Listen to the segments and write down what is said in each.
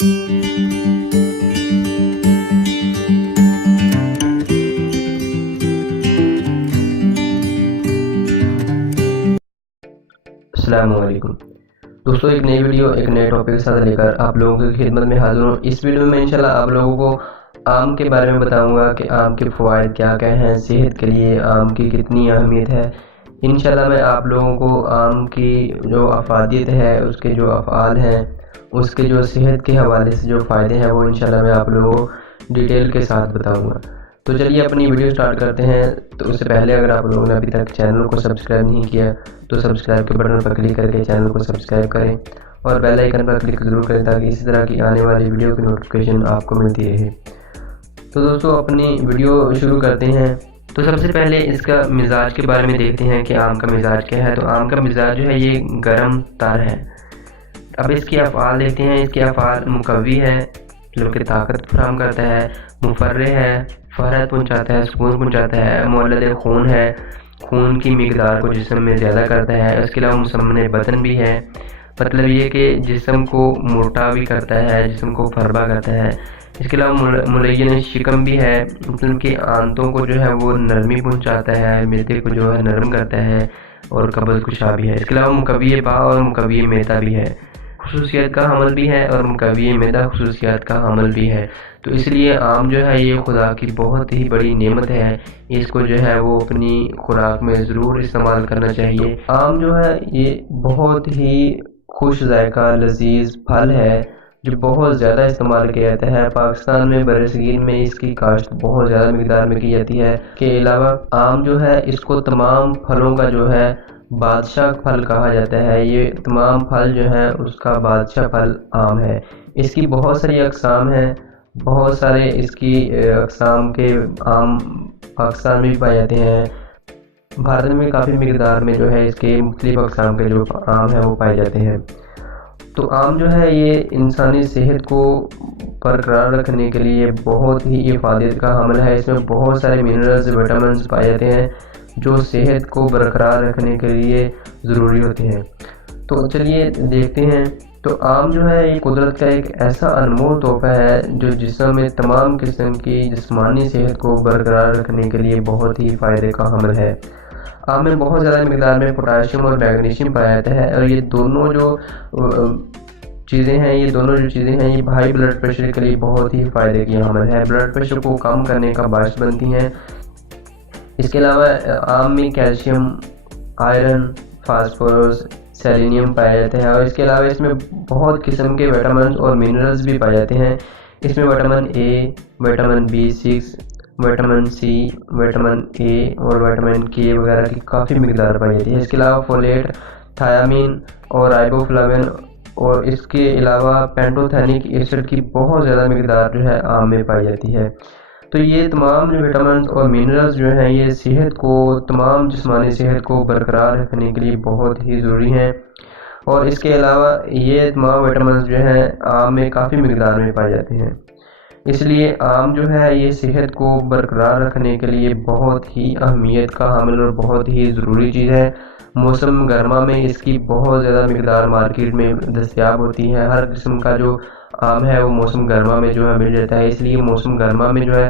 السلام علیکم دوستوں، ایک نئی ویڈیو ایک نئے ٹاپک کے ساتھ لے کر آپ لوگوں کی خدمت میں حاضر ہوں۔ اس ویڈیو میں انشاءاللہ آپ لوگوں کو آم کے بارے میں بتاؤں گا کہ آم کے فوائد کیا کیا ہیں، صحت کے لیے آم کی کتنی اہمیت ہے۔ انشاءاللہ میں آپ لوگوں کو آم کی جو افادیت ہے، اس کے جو افعال ہیں، اس کے جو صحت کے حوالے سے جو فائدے ہیں، وہ انشاءاللہ میں آپ لوگوں کو ڈیٹیل کے ساتھ بتاؤں گا۔ تو چلیے اپنی ویڈیو سٹارٹ کرتے ہیں۔ تو اس سے پہلے اگر آپ لوگوں نے ابھی تک چینل کو سبسکرائب نہیں کیا تو سبسکرائب کے بٹن پر کلک کر کے چینل کو سبسکرائب کریں اور بیل آئیکن پر کلک ضرور کریں تاکہ اسی طرح کی آنے والی ویڈیو کی نوٹیفیکیشن آپ کو ملتی رہے۔ تو دوستو اپنی ویڈیو شروع کرتے ہیں۔ تو سب سے پہلے اس کا مزاج کے بارے میں دیکھتے ہیں کہ آم کا مزاج کیا ہے۔ تو آم کا مزاج جو ہے یہ گرم تر ہے۔ اب اس کی افعال دیکھتے ہیں۔ اس کے افعال مقوی ہے جو کہ طاقت فراہم کرتا ہے، مفرح ہے، فرحت پہنچاتا ہے، سکون پہنچاتا ہے، مولد خون ہے، خون کی مقدار کو جسم میں زیادہ کرتا ہے۔ اس کے علاوہ مسمن بدن بھی ہے، مطلب یہ کہ جسم کو موٹا بھی کرتا ہے، جسم کو فربا کرتا ہے۔ اس کے علاوہ ملین شکم بھی ہے، مطلب کہ آنتوں کو جو ہے وہ نرمی پہنچاتا ہے، معدے کو جو ہے نرم کرتا ہے اور قبض کشا بھی ہے۔ اس کے علاوہ مقوی پا اور مقوی معدہ بھی ہے، خصوصیت کا حمل بھی ہے اور مقوی معدہ خصوصیات کا حمل بھی ہے۔ تو اس لیے آم جو ہے یہ خدا کی بہت ہی بڑی نعمت ہے، اس کو جو ہے وہ اپنی خوراک میں ضرور استعمال کرنا چاہیے۔ آم جو ہے یہ بہت ہی خوش ذائقہ لذیذ پھل ہے جو بہت زیادہ استعمال کیا جاتا ہے۔ پاکستان میں برصغیر میں اس کی کاشت بہت زیادہ مقدار میں کی جاتی ہے۔ کے علاوہ آم جو ہے اس کو تمام پھلوں کا جو ہے بادشاہ پھل کہا جاتا ہے۔ یہ تمام پھل جو ہیں اس کا بادشاہ پھل آم ہے۔ اس کی بہت ساری اقسام ہیں، بہت سارے اس کی اقسام کے آم پاکستان میں بھی پائے جاتے ہیں۔ بھارت میں کافی مقدار میں جو ہے اس کے مختلف اقسام کے جو آم ہیں وہ پائے جاتے ہیں۔ تو آم جو ہے یہ انسانی صحت کو برقرار رکھنے کے لیے بہت ہی افادیت کا حامل ہے۔ اس میں بہت سارے منرلز وٹامنز پائے جاتے ہیں جو صحت کو برقرار رکھنے کے لیے ضروری ہوتے ہیں۔ تو چلیے دیکھتے ہیں۔ تو آم جو ہے یہ قدرت کا ایک ایسا انمول تحفہ ہے جو جسم میں تمام قسم کی جسمانی صحت کو برقرار رکھنے کے لیے بہت ہی فائدے کا حامل ہے۔ آم میں بہت زیادہ مقدار میں پوٹاشیم اور میگنیشیم پایا جاتا ہے اور یہ دونوں جو چیزیں ہیں یہ ہائی بلڈ پریشر کے لیے بہت ہی فائدے کی حامل ہے، بلڈ پریشر کو کم کرنے کا باعث بنتی ہیں۔ اس کے علاوہ آم میں کیلشیم، آئرن، فاسفورس، سیلینیم پایا جاتا ہے اور اس کے علاوہ اس میں بہت قسم کے وٹامنز اور منرلز بھی پائے جاتے ہیں۔ اس میں vitamin A, vitamin B6، vitamin C, vitamin A اور وٹامن کے وغیرہ کی کافی مقدار پائی جاتی ہے۔ اس کے علاوہ فولیٹ، تھیامین اور رائبو فلاوین اور اس کے علاوہ پینٹوتھینک ایسڈ کی بہت زیادہ مقدار جو ہے آم میں پائی جاتی ہے۔ تو یہ تمام جو وٹامنز اور منرلز جو ہیں یہ صحت کو، تمام جسمانی صحت کو برقرار رکھنے کے لیے بہت ہی ضروری ہیں اور اس کے علاوہ یہ تمام وٹامنز جو ہیں آم میں کافی مقدار میں پائے جاتے ہیں۔ اس لیے آم جو ہے یہ صحت کو برقرار رکھنے کے لیے بہت ہی اہمیت کا حامل اور بہت ہی ضروری چیز ہے۔ موسم گرما میں اس کی بہت زیادہ مقدار مارکیٹ میں دستیاب ہوتی ہے۔ ہر قسم کا جو آم ہے وہ موسم گرما میں جو ہے مل جاتا ہے، اس لیے موسم گرما میں جو ہے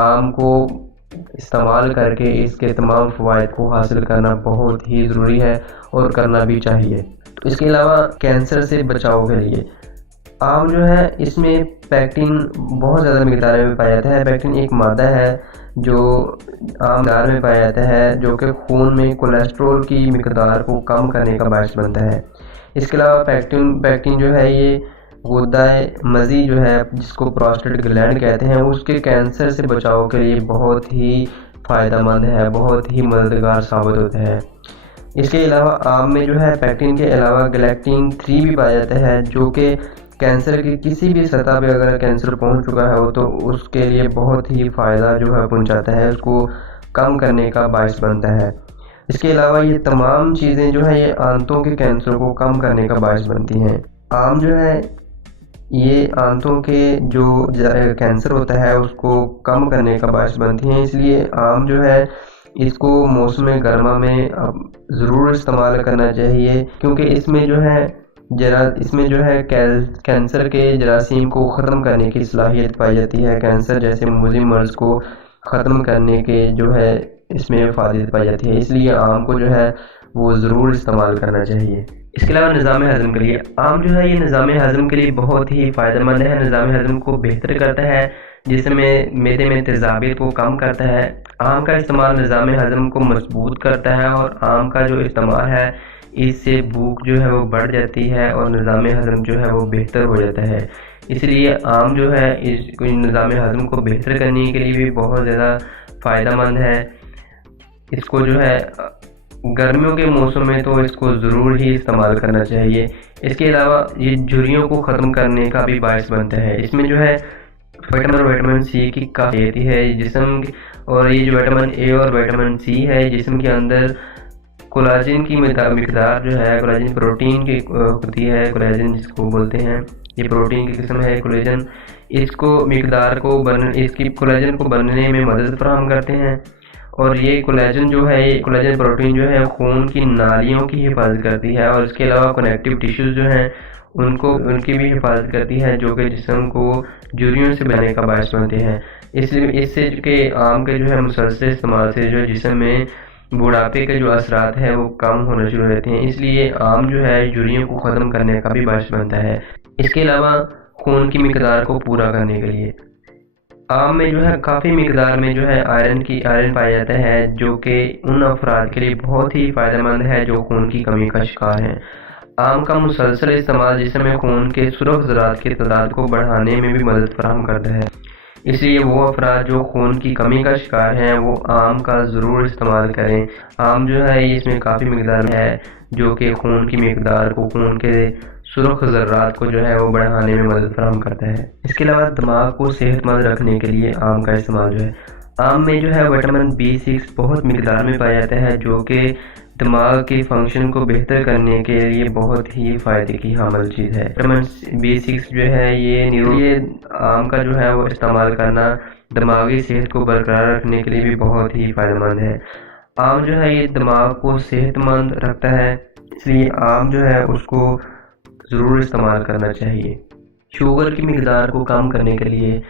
آم کو استعمال کر کے اس کے تمام فوائد کو حاصل کرنا بہت ہی ضروری ہے اور کرنا بھی چاہیے۔ اس کے علاوہ کینسر سے بچاؤ کے لیے آم جو ہے اس میں پیکٹین بہت زیادہ مقدار میں پایا جاتا ہے۔ پیکٹین ایک مادہ ہے جو عام مقدار میں پایا جاتا ہے جو کہ خون میں کولیسٹرول کی مقدار کو کم کرنے کا باعث بنتا ہے۔ اس کے علاوہ پیکٹین جو ہے یہ غدہ مزی جو ہے جس کو پروسٹیٹ گلینڈ کہتے ہیں، اس کے کینسر سے بچاؤ کے لیے بہت ہی فائدہ مند ہے، بہت ہی مددگار ثابت ہوتا ہے۔ اس کے علاوہ آم میں جو ہے پیکٹین کے علاوہ گلیکٹین 3 بھی پایا جاتا ہے جو کہ کینسر کی کسی بھی سطح پہ اگر کینسر پہنچ چکا ہے تو اس کے لیے بہت ہی فائدہ جو ہے پہنچاتا ہے، اس کو کم کرنے کا باعث بنتا ہے۔ اس کے علاوہ یہ تمام چیزیں جو ہے یہ آنتوں کے کینسر کو کم کرنے کا باعث بنتی ہیں۔ آم جو ہے یہ آنتوں کے جو کینسر ہوتا ہے اس کو کم کرنے کا باعث بنتی ہیں، اس لیے آم جو ہے اس کو موسم گرما میں ضرور استعمال کرنا چاہیے کیونکہ اس میں جو ہے اس میں جو ہے کینسر کے جراثیم کو ختم کرنے کی صلاحیت پائی جاتی ہے، کینسر جیسے موذی مرض کو ختم کرنے کے جو ہے اس میں فعالیت پائی جاتی ہے، اس لیے آم کو جو ہے وہ ضرور استعمال کرنا چاہیے۔ اس کے علاوہ نظام ہضم کے لیے آم جو ہے یہ نظام ہضم کے لیے بہت ہی فائدہ مند ہے، نظام ہضم کو بہتر کرتا ہے، جسم میں معدے میں تیزابیت کو کم کرتا ہے۔ آم کا استعمال نظام ہضم کو مضبوط کرتا ہے، اور آم کا جو استعمال ہے اس سے بھوک جو ہے وہ بڑھ جاتی ہے اور نظام ہضم جو ہے وہ بہتر ہو جاتا ہے۔ اس لیے آم جو ہے اس نظام ہضم کو بہتر کرنے کے لیے بھی بہت زیادہ فائدہ مند ہے۔ اس کو جو ہے گرمیوں کے موسم میں تو اس کو ضرور ہی استعمال کرنا چاہیے۔ اس کے علاوہ یہ جھریوں کو ختم کرنے کا بھی باعث بنتا ہے، اس میں جو ہے وٹامن سی کی کافی ہے جسم، اور یہ جو وٹامن اے اور وٹامن سی ہے جسم کے اندر کولاجن کی مقدار جو ہے، کولاجن پروٹین کی ہوتی ہے، کولاجن جس کو بولتے ہیں، یہ پروٹین کی قسم ہے کولاجن، اس کو مقدار کو اس کی کولاجن کو بننے میں مدد فراہم کرتے ہیں، اور یہ کولاجن جو ہے، یہ کولاجن پروٹین جو ہے خون کی نالیوں کی حفاظت کرتی ہے، اور اس کے علاوہ کنیکٹیو ٹیشوز جو ہیں ان کی بھی حفاظت کرتی ہے، جو کہ جسم کو جھریوں سے بچانے کا باعث بنتے ہیں۔ اس سے کہ آم کے جو ہے مسلسل استعمال سے جو جسم میں بڑھاپے کے جو اثرات ہیں وہ کم ہونا شروع ہوتے ہیں، اس لیے آم جو ہے جھریوں کو ختم کرنے کا بھی باعث بنتا ہے۔ اس کے علاوہ خون کی مقدار کو پورا کرنے کے لیے آم میں جو ہے کافی مقدار میں جو ہے آئرن پایا جاتا ہے، جو کہ ان افراد کے لیے بہت ہی فائدہ مند ہے جو خون کی کمی کا شکار ہیں۔ آم کا مسلسل استعمال جسم میں خون کے سرخ ذرات کی تعداد کو بڑھانے میں بھی مدد فراہم کرتا ہے، اس لیے وہ افراد جو خون کی کمی کا شکار ہیں وہ آم کا ضرور استعمال کریں۔ آم جو ہے اس میں کافی مقدار میں ہے جو کہ خون کی مقدار کو، خون کے سرخ ذرات کو جو ہے وہ بڑھانے میں مدد فراہم کرتا ہے۔ اس کے علاوہ دماغ کو صحت مند رکھنے کے لیے آم کا استعمال جو ہے، آم میں جو ہے وٹامن B6 بہت مقدار میں پایا جاتا ہے، جو کہ دماغ کے فنکشن کو بہتر کرنے کے لیے بہت ہی فائدے کی حامل چیز ہے۔ وٹامن B6 جو ہے یہ آم کا جو ہے وہ استعمال کرنا دماغی صحت کو برقرار رکھنے کے لیے بھی بہت ہی فائدہ مند ہے۔ آم جو ہے یہ دماغ کو صحت مند رکھتا ہے، اس لیے آم جو ہے اس کو ضرور استعمال کرنا چاہیے۔ شوگر کی مقدار کو کم کرنے کے لیے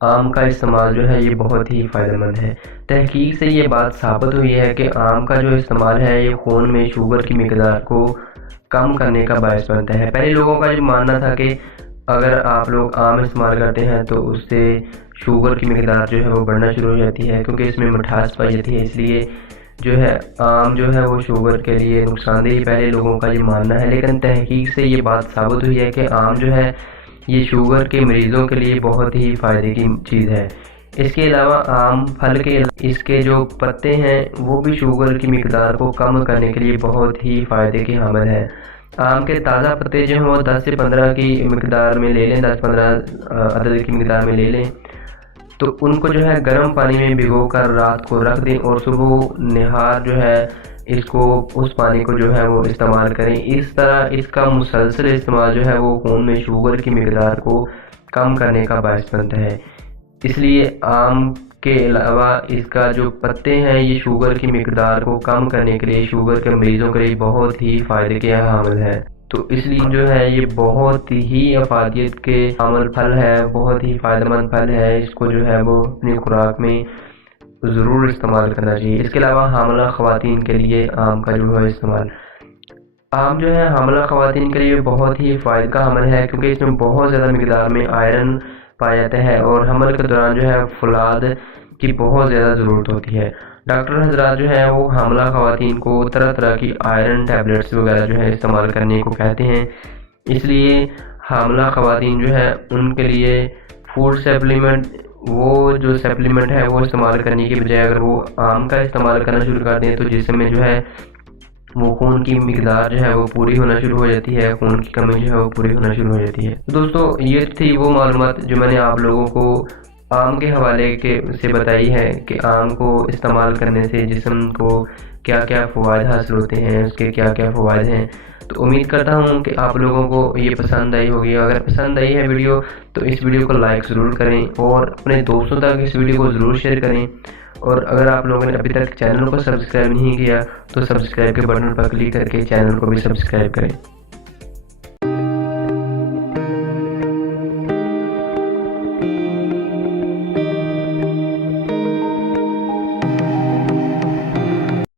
آم کا استعمال جو ہے یہ بہت ہی فائدہ مند ہے۔ تحقیق سے یہ بات ثابت ہوئی ہے کہ آم کا جو استعمال ہے یہ خون میں شوگر کی مقدار کو کم کرنے کا باعث بنتا ہے۔ پہلے لوگوں کا جو ماننا تھا کہ اگر آپ لوگ آم استعمال کرتے ہیں تو اس سے شوگر کی مقدار جو ہے وہ بڑھنا شروع ہو جاتی ہے، کیونکہ اس میں مٹھاس پائی جاتی ہے، اس لیے جو ہے آم جو ہے وہ شوگر کے لیے نقصان دہ پہلے لوگوں کا یہ ماننا ہے، لیکن تحقیق سے یہ بات ثابت ہوئی ہے کہ آم جو ہے یہ شوگر کے مریضوں کے لیے بہت ہی فائدے کی چیز ہے۔ اس کے علاوہ آم پھل کے اس کے جو پتے ہیں وہ بھی شوگر کی مقدار کو کم کرنے کے لیے بہت ہی فائدے کی حامل ہے۔ آم کے تازہ پتے جو ہیں وہ 10 سے 15 کی مقدار میں لے لیں، 10-15 عدد کی مقدار میں لے لیں، تو ان کو جو ہے گرم پانی میں بھگو کر رات کو رکھ دیں، اور صبح نہار جو ہے اس پانی کو جو ہے وہ استعمال کریں۔ اس طرح اس کا مسلسل استعمال جو ہے وہ خون میں شوگر کی مقدار کو کم کرنے کا باعث بنتا ہے۔ اس لیے آم کے علاوہ اس کا جو پتے ہیں یہ شوگر کی مقدار کو کم کرنے کے لیے، شوگر کے مریضوں کے لیے بہت ہی فائدے کے حامل ہے، تو اس لیے جو ہے یہ بہت ہی افادیت کے حامل پھل ہے، بہت ہی فائدہ مند پھل ہے، اس کو جو ہے وہ اپنی خوراک میں ضرور استعمال کرنا چاہیے۔ اس کے علاوہ حاملہ خواتین کے لیے آم کا جو ہے استعمال، آم جو ہے حاملہ خواتین کے لیے بہت ہی فائدہ کا حامل ہے، کیونکہ اس میں بہت زیادہ مقدار میں آئرن پایا جاتا ہے، اور حمل کے دوران جو ہے فولاد کی بہت زیادہ ضرورت ہوتی ہے۔ ڈاکٹر حضرات جو ہیں وہ حاملہ خواتین کو طرح طرح کی آئرن ٹیبلٹس وغیرہ جو ہے استعمال کرنے کو کہتے ہیں، اس لیے حاملہ خواتین جو ہے ان کے لیے فوڈ سپلیمنٹ، وہ جو سپلیمنٹ ہے وہ استعمال کرنے کی بجائے اگر وہ آم کا استعمال کرنا شروع کر دیں تو جسم میں جو ہے وہ خون کی مقدار جو ہے وہ پوری ہونا شروع ہو جاتی ہے، خون کی کمی جو ہے وہ پوری ہونا شروع ہو جاتی ہے۔ دوستو یہ تھی وہ معلومات جو میں نے آپ لوگوں کو آم کے حوالے سے بتائی ہے کہ آم کو استعمال کرنے سے جسم کو کیا کیا فوائد حاصل ہوتے ہیں، اس کے کیا کیا فوائد ہیں۔ تو امید کرتا ہوں کہ آپ لوگوں کو یہ پسند آئی ہوگی۔ اگر پسند آئی ہے ویڈیو تو اس ویڈیو کو لائک ضرور کریں، اور اپنے دوستوں تک اس ویڈیو کو ضرور شیئر کریں، اور اگر آپ لوگوں نے ابھی تک چینل کو سبسکرائب نہیں کیا تو سبسکرائب کے بٹن پر کلک کر کے چینل کو بھی سبسکرائب کریں۔